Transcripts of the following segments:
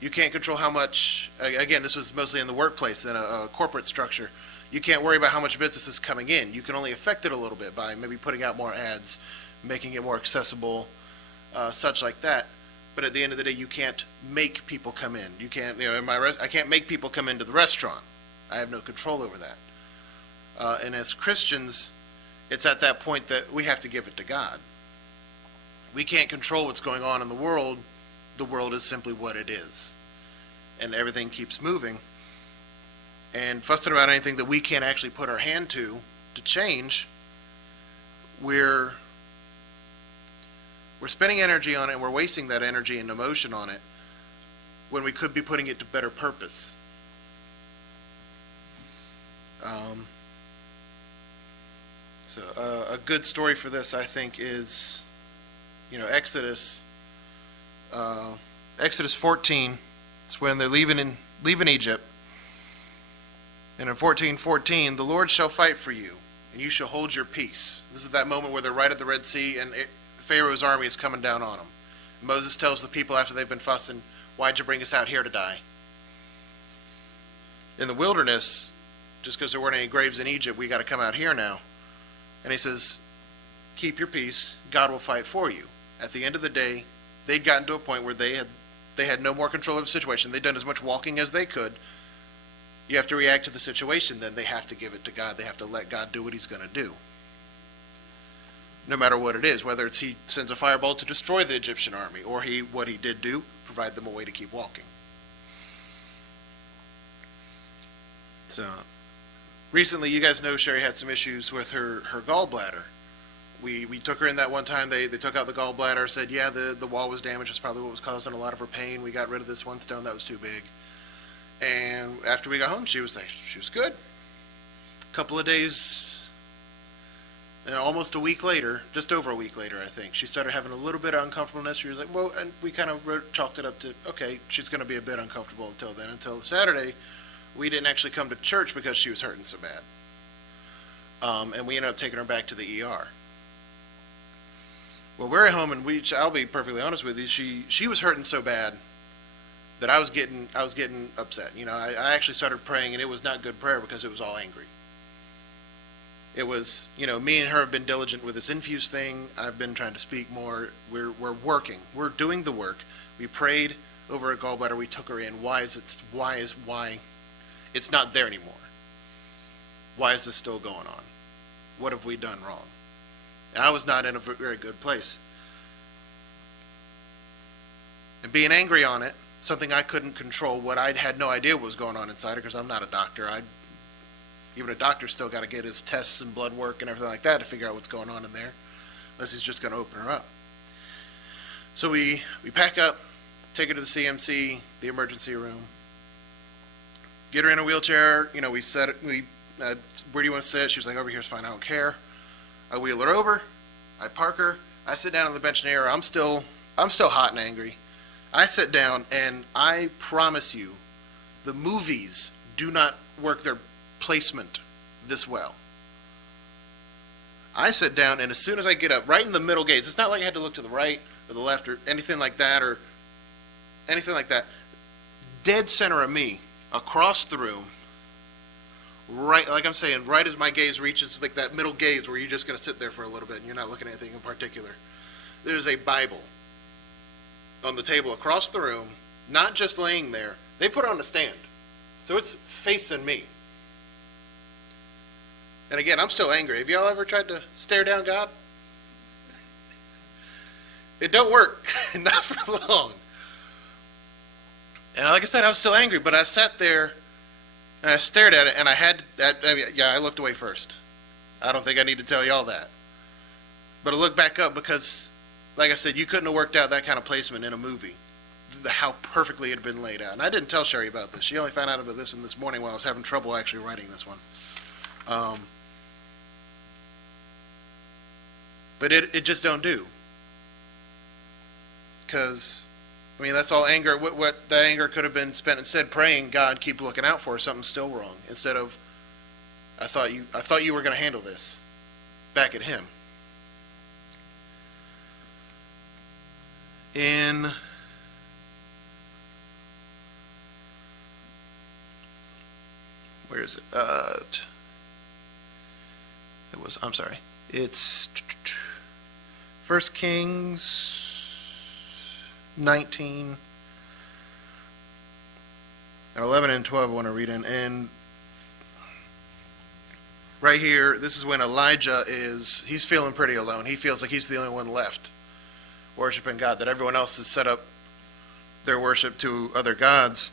You can't control how much, again, this was mostly in the workplace, in a corporate structure. You can't worry about how much business is coming in. You can only affect it a little bit by maybe putting out more ads, making it more accessible, such like that. But at the end of the day, you can't make people come in. You can't, I can't make people come into the restaurant. I have no control over that. And as Christians, it's at that point that we have to give it to God. We can't control what's going on in the world. The world is simply what it is. And everything keeps moving. And fussing about anything that we can't actually put our hand to change, we're spending energy on it, and we're wasting that energy and emotion on it when we could be putting it to better purpose. So a good story for this, I think, is Exodus 14. It's when they're leaving Egypt. And in 14:14, the Lord shall fight for you, and you shall hold your peace. This is that moment where they're right at the Red Sea, and Pharaoh's army is coming down on them. Moses tells the people after they've been fussing, "Why'd you bring us out here to die?" In the wilderness, just because there weren't any graves in Egypt, we got to come out here now. And he says, keep your peace. God will fight for you. At the end of the day, they'd gotten to a point where they had no more control of the situation. They'd done as much walking as they could. You have to react to the situation, then they have to give it to God. They have to let God do what he's going to do. No matter what it is, whether it's he sends a fireball to destroy the Egyptian army, or what he did do, provide them a way to keep walking. So, recently, you guys know Sherry had some issues with her gallbladder. We took her in that one time. They took out the gallbladder, said, yeah, the wall was damaged. That's probably what was causing a lot of her pain. We got rid of this one stone that was too big. And after we got home, she was good. A couple of days, almost a week later, just over a week later, I think, she started having a little bit of uncomfortableness. She was like, well, and we kind of chalked it up to, okay, she's going to be a bit uncomfortable until then. Until Saturday, we didn't actually come to church because she was hurting so bad. And we ended up taking her back to the ER. Well, we're at home, and I'll be perfectly honest with you, she was hurting so bad that I was getting upset. I actually started praying, and it was not good prayer because it was all angry. It was, me and her have been diligent with this infuse thing. I've been trying to speak more. We're working. We're doing the work. We prayed over a gallbladder. We took her in. Why? It's not there anymore. Why is this still going on? What have we done wrong? I was not in a very good place. And being angry on it, something I couldn't control, what I had no idea was going on inside her, because I'm not a doctor. Even a doctor's still got to get his tests and blood work and everything like that to figure out what's going on in there, unless he's just going to open her up. So we pack up, take her to the CMC, the emergency room, get her in a wheelchair. Where do you want to sit? She was like, over here's fine, I don't care. I wheel her over, I park her, I sit down on the bench in the air. I'm still hot and angry. I sit down, and I promise you, the movies do not work their placement this well. I sit down, and as soon as I get up, right in the middle gaze, it's not like I had to look to the right or the left or anything like that, dead center of me, across the room, right, like I'm saying, right as my gaze reaches like that middle gaze where you're just going to sit there for a little bit and you're not looking at anything in particular, there's a Bible on the table across the room, not just laying there. They put it on a stand, so it's facing me. And again, I'm still angry. Have y'all ever tried to stare down God? It don't work. Not for long. And like I said, I was still angry, but I sat there and I stared at it, and I looked away first. I don't think I need to tell y'all that. But I looked back up because, like I said, you couldn't have worked out that kind of placement in a movie, how perfectly it had been laid out. And I didn't tell Sherry about this. She only found out about this this morning while I was having trouble actually writing this one. But it just don't do. Because, that's all anger. What that anger could have been spent instead praying, God, keep looking out for us, something's still wrong. Instead of, I thought you were going to handle this. Back at him. is it? I'm sorry. It's 1 Kings 19 and 11 and 12 I want to read in. And right here, this is when Elijah he's feeling pretty alone. He feels like he's the only one left worshiping God, that everyone else has set up their worship to other gods.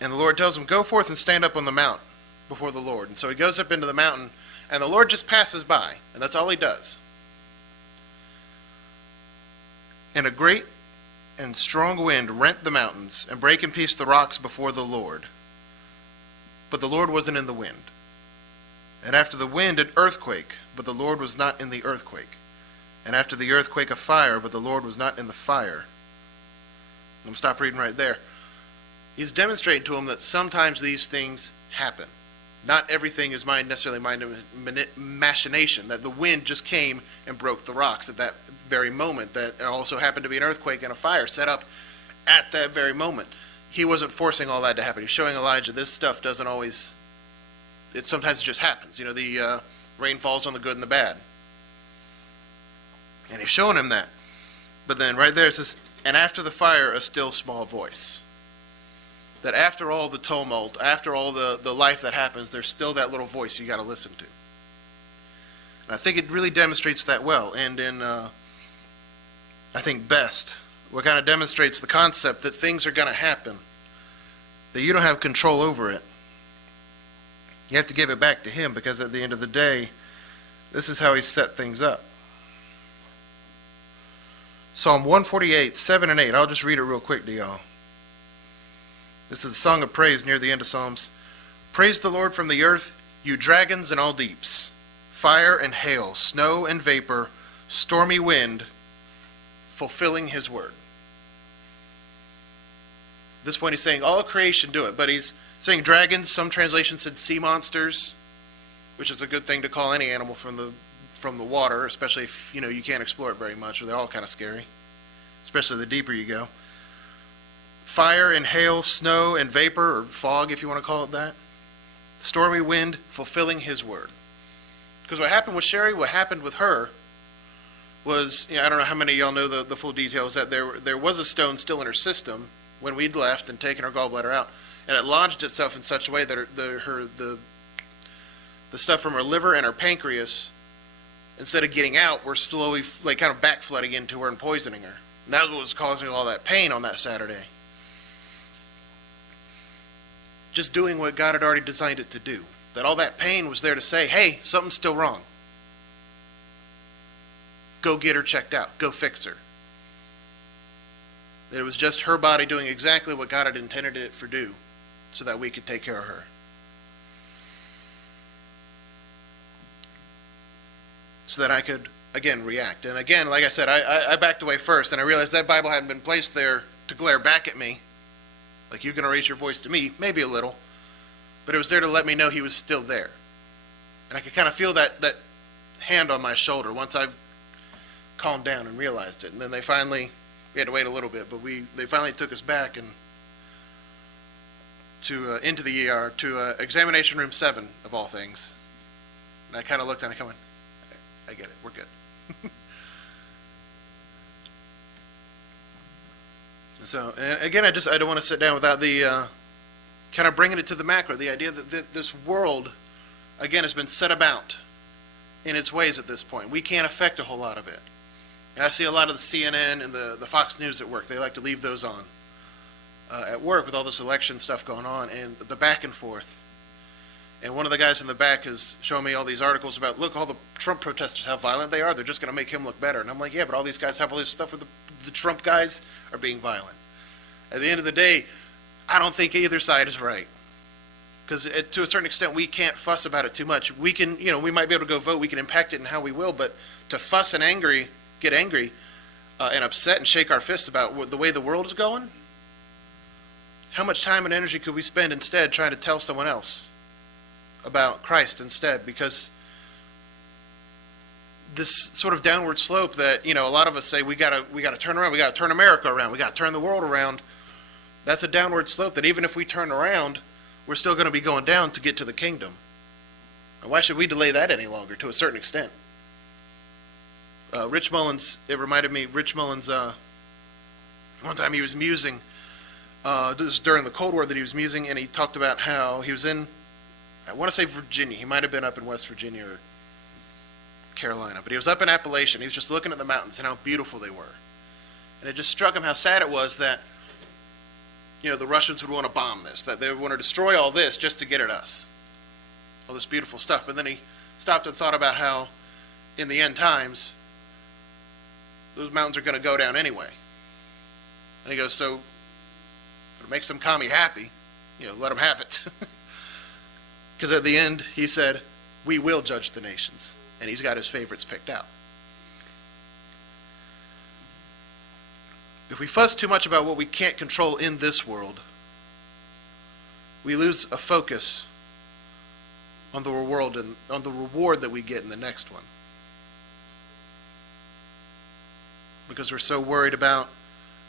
And the Lord tells him, go forth and stand up on the mount before the Lord. And so he goes up into the mountain, and the Lord just passes by, and that's all he does. And a great and strong wind rent the mountains and brake in piece the rocks before the Lord. But the Lord wasn't in the wind. And after the wind, an earthquake, but the Lord was not in the earthquake. And after the earthquake, a fire, but the Lord was not in the fire. I'm going to stop reading right there. He's demonstrating to him that sometimes these things happen. Not everything is necessarily mind machination, that the wind just came and broke the rocks at that very moment, that there also happened to be an earthquake and a fire set up at that very moment. He wasn't forcing all that to happen. He's showing Elijah this stuff doesn't always, sometimes it just happens. The rain falls on the good and the bad. And he's showing him that. But then right there it says, and after the fire, a still small voice. That after all the tumult, after all the life that happens, there's still that little voice you got to listen to. And I think it really demonstrates that well. And in, I think best, what kind of demonstrates the concept that things are going to happen, that you don't have control over it. You have to give it back to him, because at the end of the day, this is how he set things up. Psalm 148, 7 and 8. I'll just read it real quick to y'all. This is a song of praise near the end of Psalms. Praise the Lord from the earth, you dragons and all deeps, fire and hail, snow and vapor, stormy wind, fulfilling his word. At this point he's saying all creation do it, but he's saying dragons. Some translations said sea monsters, which is a good thing to call any animal from the water, especially if you can't explore it very much, or they're all kind of scary, especially the deeper you go. Fire and hail, snow and vapor, or fog if you want to call it that. Stormy wind, fulfilling his word. Because what happened with Sherry, what happened with her was, I don't know how many of y'all know the full details, that there was a stone still in her system when we'd left and taken her gallbladder out, and it lodged itself in such a way that the stuff from her liver and her pancreas, instead of getting out, were slowly kind of back flooding into her and poisoning her. And that was causing all that pain on that Saturday. Just doing what God had already designed it to do. That all that pain was there to say, hey, something's still wrong. Go get her checked out. Go fix her. That it was just her body doing exactly what God had intended it to do, so that we could take care of her. So that I could, again, react. And again, like I said, I backed away first, and I realized that Bible hadn't been placed there to glare back at me. Like, you're going to raise your voice to me, maybe a little. But it was there to let me know he was still there. And I could kind of feel that hand on my shoulder once I've calmed down and realized it. And then we had to wait a little bit, but they finally took us back and into the ER, to examination room 7, of all things. And I kind of looked and I went, I get it, we're good. So, again, I don't want to sit down without the kind of bringing it to the macro, the idea that this world, again, has been set about in its ways at this point. We can't affect a whole lot of it. And I see a lot of the CNN and the Fox News at work. They like to leave those on at work with all this election stuff going on and the back and forth. And one of the guys in the back is showing me all these articles about, look, all the Trump protesters, how violent they are. They're just going to make him look better. And I'm like, yeah, but all these guys have all this stuff where the Trump guys are being violent. At the end of the day, I don't think either side is right. Because to a certain extent, we can't fuss about it too much. We can, we might be able to go vote. We can impact it in how we will. But to fuss and get angry and upset and shake our fists about the way the world is going, how much time and energy could we spend instead trying to tell someone else about Christ instead? Because this sort of downward slope that a lot of us say we gotta turn around, we gotta turn America around, we gotta turn the world around. That's a downward slope that even if we turn around, we're still going to be going down to get to the kingdom. And why should we delay that any longer, to a certain extent? Rich Mullins, it reminded me, Rich Mullins, one time he was musing, this is during the Cold War that he was musing, and he talked about how he was in, I want to say Virginia, he might have been up in West Virginia or Carolina, but he was up in Appalachia, he was just looking at the mountains and how beautiful they were. And it just struck him how sad it was that, the Russians would want to bomb this, that they would want to destroy all this just to get at us. All this beautiful stuff. But then he stopped and thought about how, in the end times, those mountains are going to go down anyway. And he goes, so, to make some commie happy, let them have it. Because at the end, he said, we will judge the nations. And he's got his favorites picked out. If we fuss too much about what we can't control in this world, we lose a focus on the reward that we get in the next one. Because we're so worried about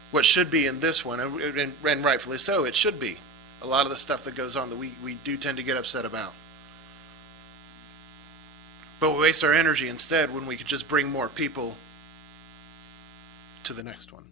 what should be in this one, and rightfully so, it should be. A lot of the stuff that goes on that we do tend to get upset about. But we waste our energy instead when we could just bring more people to the next one.